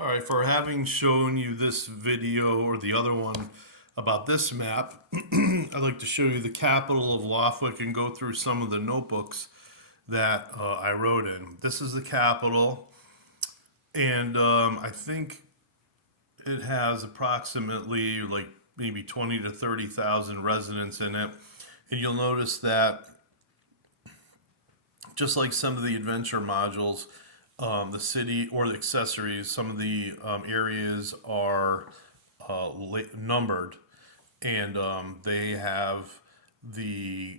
All right, for having shown you this video or the other one about this map, I'd like to show you the capital of Lofwick and go through some of the notebooks that I wrote in. This is the capital, and I think it has approximately like maybe 20 to 30,000 residents in it. And you'll notice that just like some of the adventure modules, the city or the accessories, some of the areas are numbered, and they have the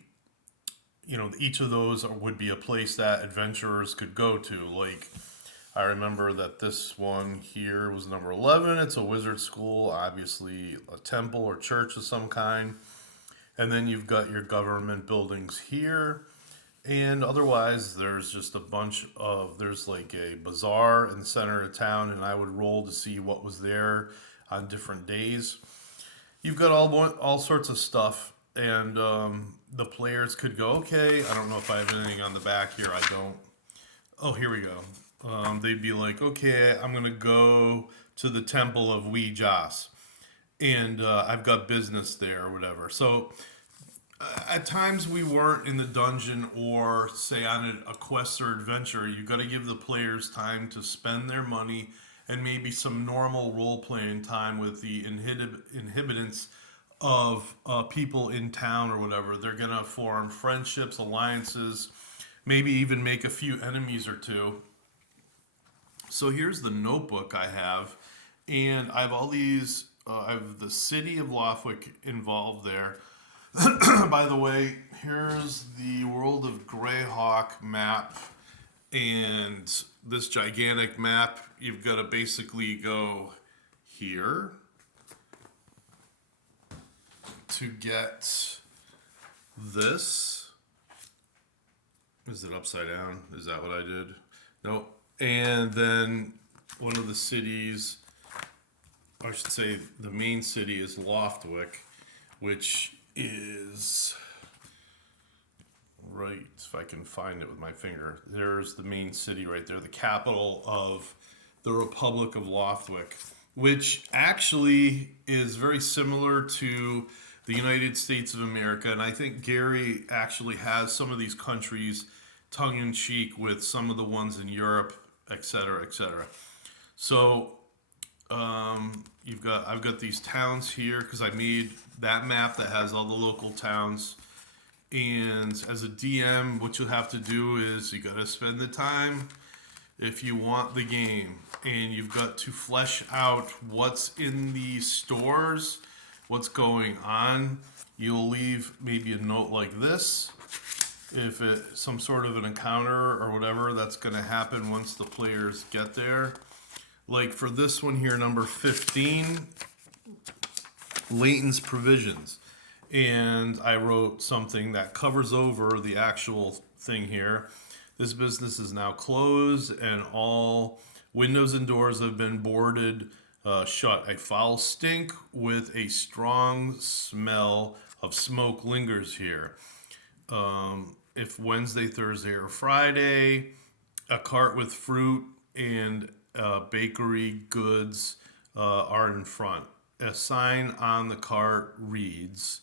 each of those would be a place that adventurers could go to. Like I remember that this one here was number 11. It's a wizard school, obviously a temple or church of some kind. And then you've got your government buildings here. And otherwise, there's just a bunch of, there's like a bazaar in the center of town, and I would roll to see what was there on different days. You've got all sorts of stuff, and the players could go, okay, I don't know if I have anything on the back here. I don't. Oh, here we go. They'd be like, okay, I'm going to go to the temple of Wee Jas, and I've got business there or whatever. So at times we weren't in the dungeon or say on a quest or adventure. You got to give the players time to spend their money and maybe some normal role playing time with the inhabitants of people in town or whatever. They're gonna form friendships, alliances, maybe even make a few enemies or two. So here's the notebook I have, and I have all these. I have the city of Lofwick involved there. By the way, here's the World of Greyhawk map, and this gigantic map. You've got to basically go here to get this. Is it upside down? Is that what I did? Nope. And then one of the cities, I should say the main city is Loftwick, which is right, if I can find it with my finger. There's the main city right there, the capital of the Republic of Loftwick, which actually is very similar to the United States of America. And I think Gary actually has some of these countries tongue in cheek with some of the ones in Europe, et cetera, et cetera. So I've got these towns here because I made that map that has all the local towns. And as a DM, what you have to do is you got to spend the time if you want the game, and you've got to flesh out what's in the stores, what's going on. You'll leave maybe a note like this if it's some sort of an encounter or whatever that's going to happen once the players get there. Like for this one here, number 15, Leighton's Provisions. And I wrote something that covers over the actual thing here. This business is now closed and all windows and doors have been boarded shut. A foul stink with a strong smell of smoke lingers here. If Wednesday, Thursday, or Friday, a cart with fruit and bakery goods are in front. A sign on the cart reads,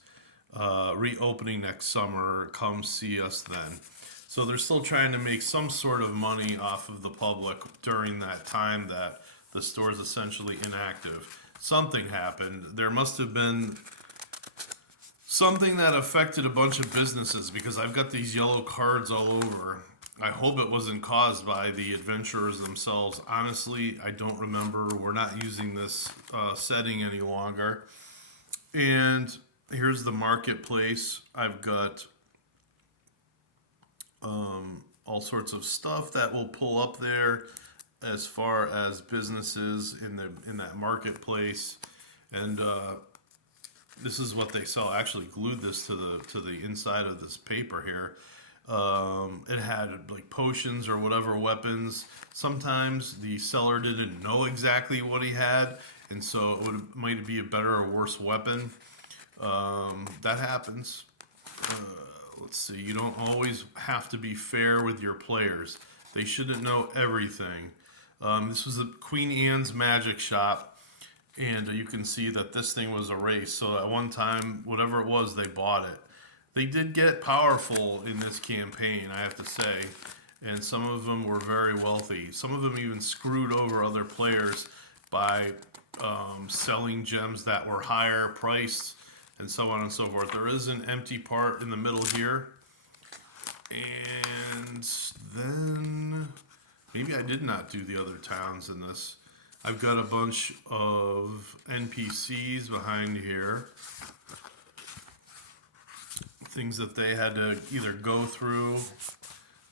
reopening next summer, come see us then. So they're still trying to make some sort of money off of the public during that time that the store is essentially inactive. Something happened. There must have been something that affected a bunch of businesses because I've got these yellow cards all over. I hope it wasn't caused by the adventurers themselves. Honestly, I don't remember. We're not using this setting any longer. And here's the marketplace. I've got all sorts of stuff that will pull up there as far as businesses in that marketplace, and this is what they sell. I actually glued this to the inside of this paper here. It had like potions or whatever weapons. Sometimes the seller didn't know exactly what he had, and so might be a better or worse weapon. That happens. Let's see. You don't always have to be fair with your players. They shouldn't know everything. This was a Queen Anne's Magic Shop, and you can see that this thing was erased. So at one time, whatever it was, they bought it. They did get powerful in this campaign, I have to say, and some of them were very wealthy. Some of them even screwed over other players by selling gems that were higher priced and so on and so forth. There is an empty part in the middle here. And then maybe I did not do the other towns in this. I've got a bunch of NPCs behind here. Things that they had to either go through.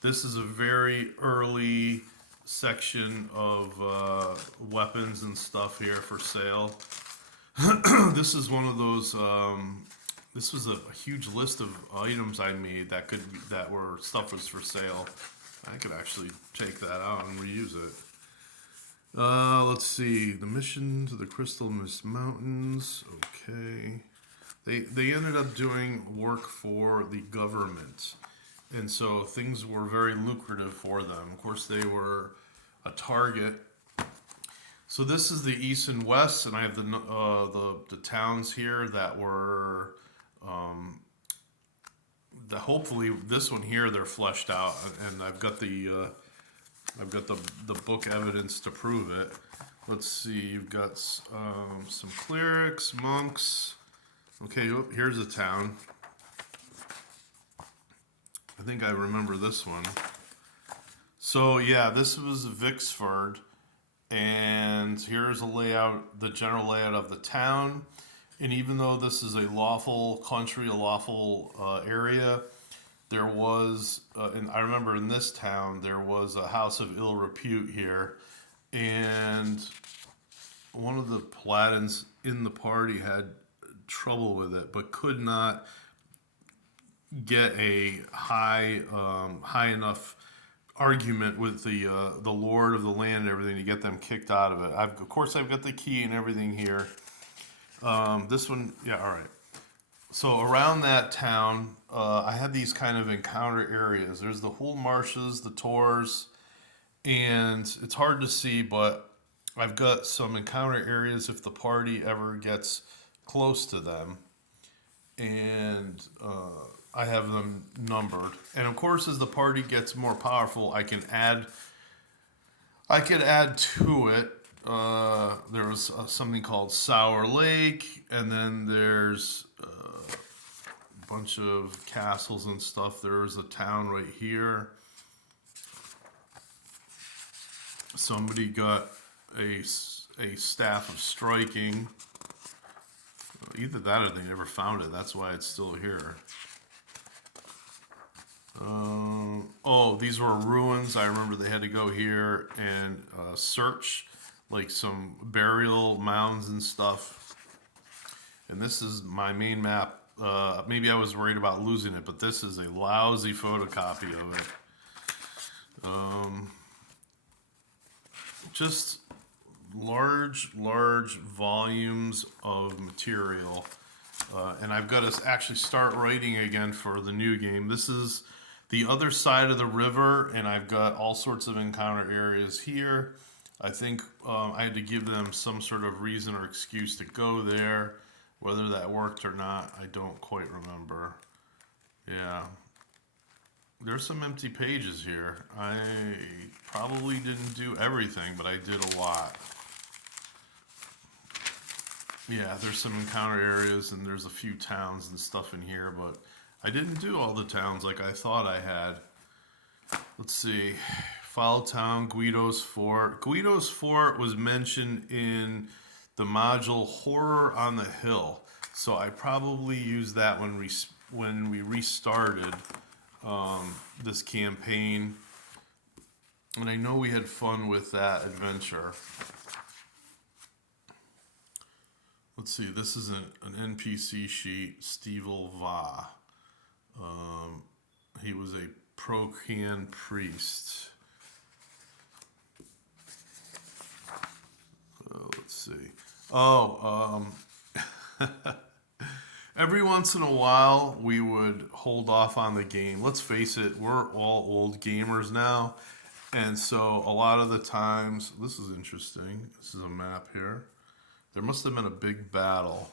This is a very early section of weapons and stuff here for sale. This is one of those. This was a huge list of items I made that were stuff was for sale. I could actually take that out and reuse it. Let's see. The mission to the Crystal Mist Mountains. Okay. They ended up doing work for the government, and so things were very lucrative for them. Of course, they were a target. So this is the east and west, and I have the towns here that were hopefully this one here they're fleshed out, and I've got the book evidence to prove it. Let's see, you've got some clerics, monks. Okay, here's a town. I think I remember this one. So yeah, this was Vicksford, and here's a layout, the general layout of the town. And even though this is a lawful country, a lawful area, there was, and I remember in this town, there was a house of ill repute here, and one of the paladins in the party had trouble with it, but could not get a high enough argument with the lord of the land and everything to get them kicked out of it. Of course I've got the key and everything here. This one, yeah, all right. So around that town, I had these kind of encounter areas. There's the Hull Marshes, the Tors, and it's hard to see, but I've got some encounter areas if the party ever gets close to them, and I have them numbered. And of course, as the party gets more powerful, I could add to it. There was something called Sour Lake, and then there's a bunch of castles and stuff. There's a town right here. Somebody got a staff of striking. Either that or they never found it. That's why it's still here. Oh, these were ruins. I remember they had to go here and search like some burial mounds and stuff. And this is my main map. Maybe I was worried about losing it, but this is a lousy photocopy of it. Just large volumes of material. And I've got to actually start writing again for the new game. This is the other side of the river, and I've got all sorts of encounter areas here. I think I had to give them some sort of reason or excuse to go there. Whether that worked or not, I don't quite remember. Yeah. There's some empty pages here. I probably didn't do everything, but I did a lot. Yeah, there's some encounter areas, and there's a few towns and stuff in here, but I didn't do all the towns like I thought I had. Let's see. Foul Town, Guido's Fort. Guido's Fort was mentioned in the module Horror on the Hill, so I probably used that when we restarted this campaign, and I know we had fun with that adventure. Let's see, this is an NPC sheet, Stevel Va. He was a Procan priest. Let's see. Every once in a while, we would hold off on the game. Let's face it, we're all old gamers now. And so a lot of the times, this is interesting. This is a map here. There must have been a big battle.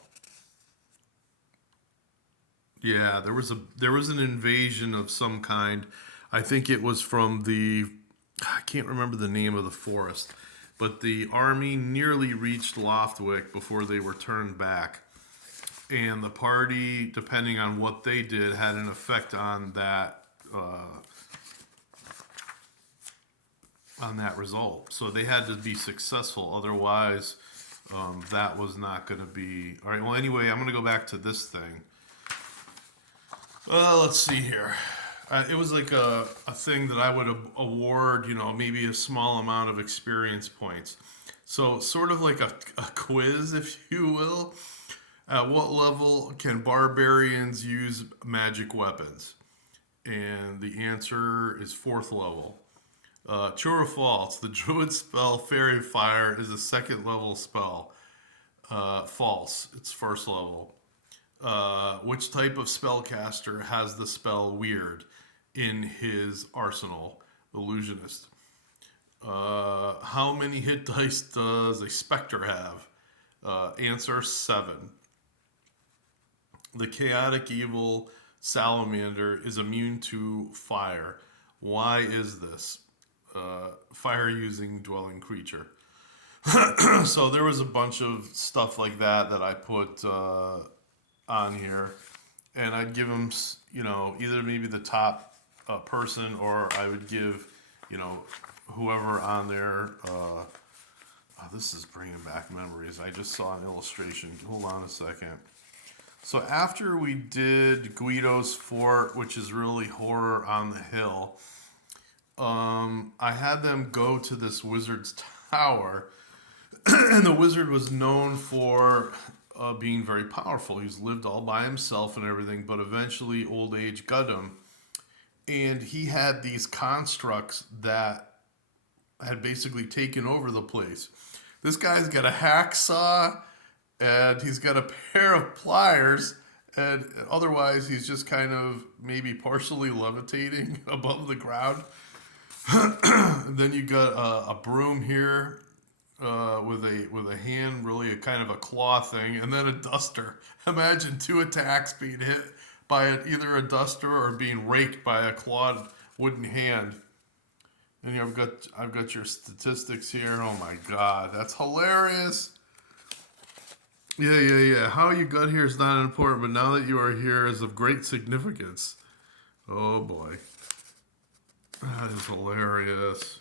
Yeah, there was an invasion of some kind. I think it was from the I can't remember the name of the forest, but the army nearly reached Loftwick before they were turned back. And the party, depending on what they did, had an effect on that result. So they had to be successful, otherwise, that was not going to be all right. Well, anyway, I'm going to go back to this thing. Let's see here. It was like a thing that I would award, maybe a small amount of experience points. So, sort of like a quiz, if you will. At what level can barbarians use magic weapons? And the answer is fourth level. True or false? The druid spell Fairy Fire is a second level spell. False. It's first level. Which type of spellcaster has the spell Weird in his arsenal? Illusionist. How many hit dice does a specter have? Answer 7. The chaotic evil salamander is immune to fire. Why is this? Fire using dwelling creature. So there was a bunch of stuff like that I put on here, and I'd give them, either maybe the top person, or I would give, whoever on there. This is bringing back memories. I just saw an illustration. Hold on a second. So after we did Guido's Fort, which is really horror on the hill, I had them go to this wizard's tower, and the wizard was known for being very powerful. He's lived all by himself and everything, but eventually old age got him, and he had these constructs that had basically taken over the place. This guy's got a hacksaw, and he's got a pair of pliers, and otherwise he's just kind of maybe partially levitating above the ground. And then you got a broom here with a hand, really a kind of a claw thing, and then a duster. Imagine 2 attacks being hit by either a duster or being raked by a clawed wooden hand. And I've got your statistics here. Oh my God, that's hilarious. Yeah. How you got here is not important, but now that you are here is of great significance. Oh boy. That is hilarious.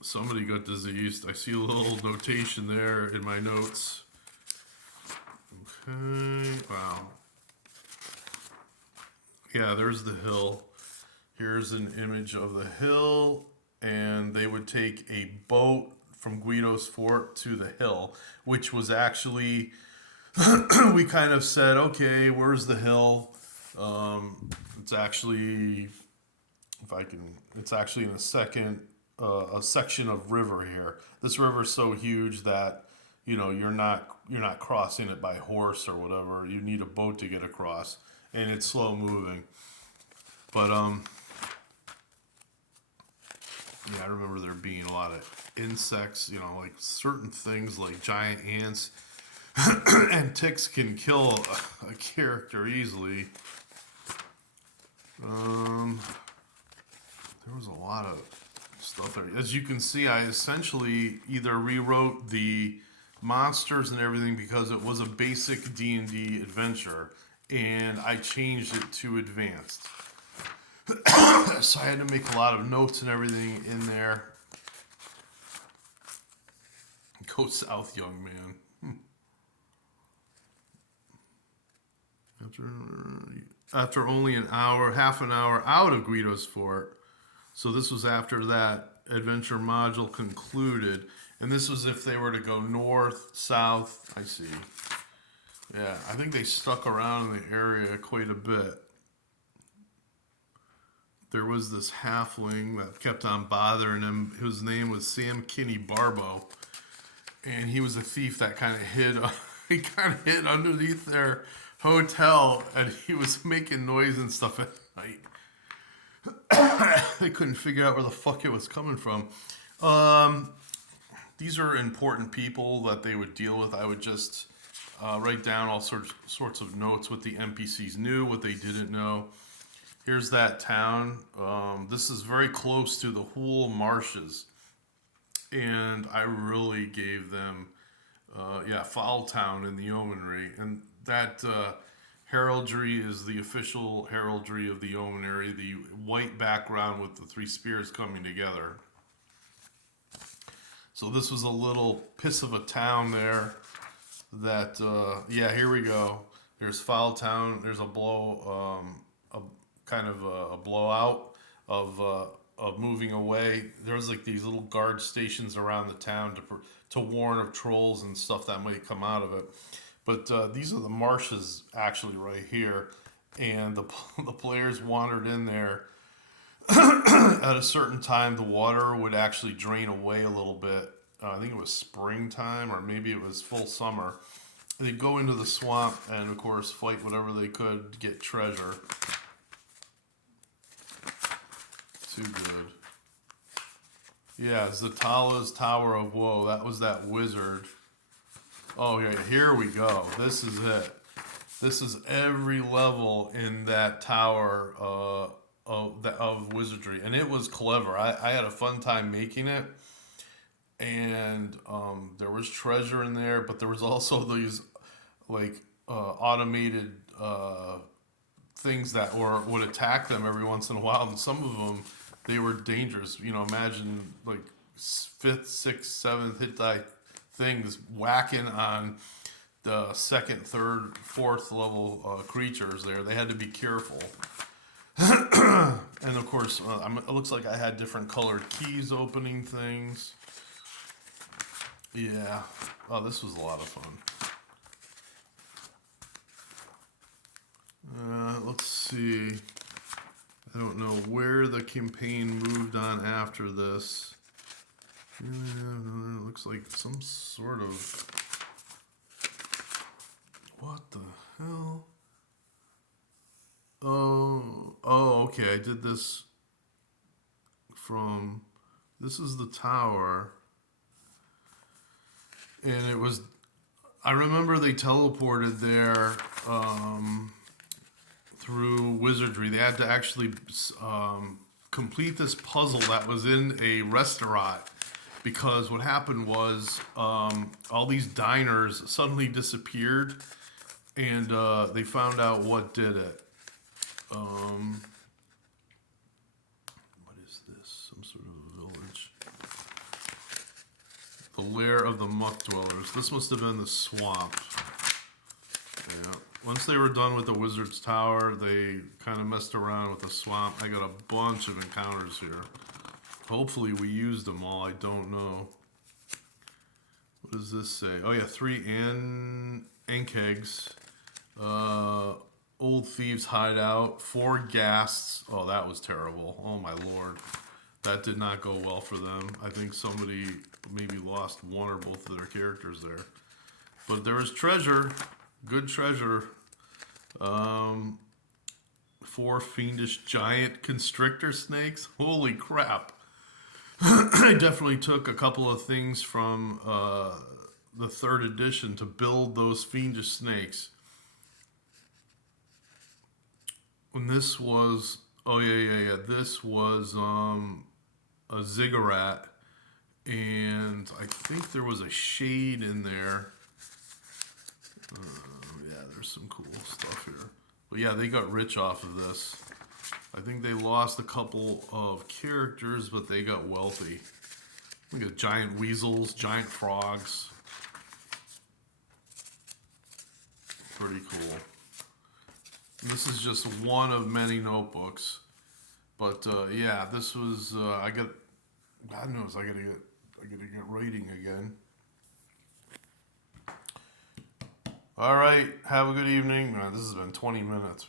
Somebody got diseased. I see a little notation there in my notes. Okay. Wow. Yeah, there's the hill. Here's an image of the hill, and they would take a boat from Guido's Fort to the hill, which was actually, we kind of said, okay, where's the hill? It's actually, it's actually in a section of river here. This river is so huge that, you're not crossing it by horse or whatever. You need a boat to get across, and it's slow moving. But, yeah, I remember there being a lot of insects, like certain things like giant ants and ticks can kill a character easily. There was a lot of stuff there. As you can see, I essentially either rewrote the monsters and everything because it was a basic D&D adventure, and I changed it to advanced. So I had to make a lot of notes and everything in there. Go south, young man. After only half an hour out of Guido's Fort. So this was after that adventure module concluded. And this was if they were to go north, south. I see. Yeah, I think they stuck around in the area quite a bit. There was this halfling that kept on bothering him. His name was Sam Kinney Barbo. And he was a thief that kind of hid underneath their hotel, and he was making noise and stuff at night. They couldn't figure out where the fuck it was coming from. Um, these are important people that they would deal with. I would just write down all sorts of notes, what the NPCs knew, what they didn't know. Here's that town. This is very close to the Hool Marshes, and I really gave them, Foul Town in the Yeomanry, and that heraldry is the official heraldry of the Yeomanry, the white background with the three spears coming together. So this was a little piss of a town there. That here we go. There's Foul Town. There's a kind of a blowout of moving away. There's like these little guard stations around the town to warn of trolls and stuff that might come out of it. But these are the marshes actually right here, and the players wandered in there. At a certain time, the water would actually drain away a little bit. I think it was springtime, or maybe it was full summer. They'd go into the swamp and, of course, fight whatever they could to get treasure. Too good. Yeah, Zatala's Tower of Woe. That was that wizard. Oh, yeah, here we go. This is it. This is every level in that tower of wizardry. And it was clever. I had a fun time making it. And there was treasure in there, but there was also these automated things that would attack them every once in a while, and some of them they were dangerous. Imagine like fifth, sixth, seventh hit die things whacking on the second, third, fourth level creatures. They had to be careful. And of course, it looks like I had different colored keys opening things. Yeah. Oh, this was a lot of fun. Let's see. I don't know where the campaign moved on after this. It looks like some sort of... What the hell? Oh, okay. I did this from... This is the tower. And it was... I remember they teleported there through wizardry. They had to actually complete this puzzle that was in a restaurant, because what happened was all these diners suddenly disappeared, and they found out what did it. What is this? Some sort of a village. The lair of the muck dwellers. This must have been the swamp. Yeah. Once they were done with the wizard's tower, they kind of messed around with the swamp. I got a bunch of encounters here. Hopefully we used them all. I don't know. What does this say? Oh yeah, 3 ankegs. Old thieves hideout. 4 ghasts. Oh, that was terrible. Oh my lord. That did not go well for them. I think somebody maybe lost one or both of their characters there. But there was treasure. Good treasure. 4 fiendish giant constrictor snakes. Holy crap. I definitely took a couple of things from the 3rd edition to build those fiendish snakes. And this was... Oh, yeah. This was a ziggurat. And I think there was a shade in there. There's some cool stuff here. But yeah, they got rich off of this. I think they lost a couple of characters, but they got wealthy. Look at giant weasels, giant frogs. Pretty cool. And this is just one of many notebooks. But yeah, this was God knows I gotta get writing again. All right, have a good evening. This has been 20 minutes.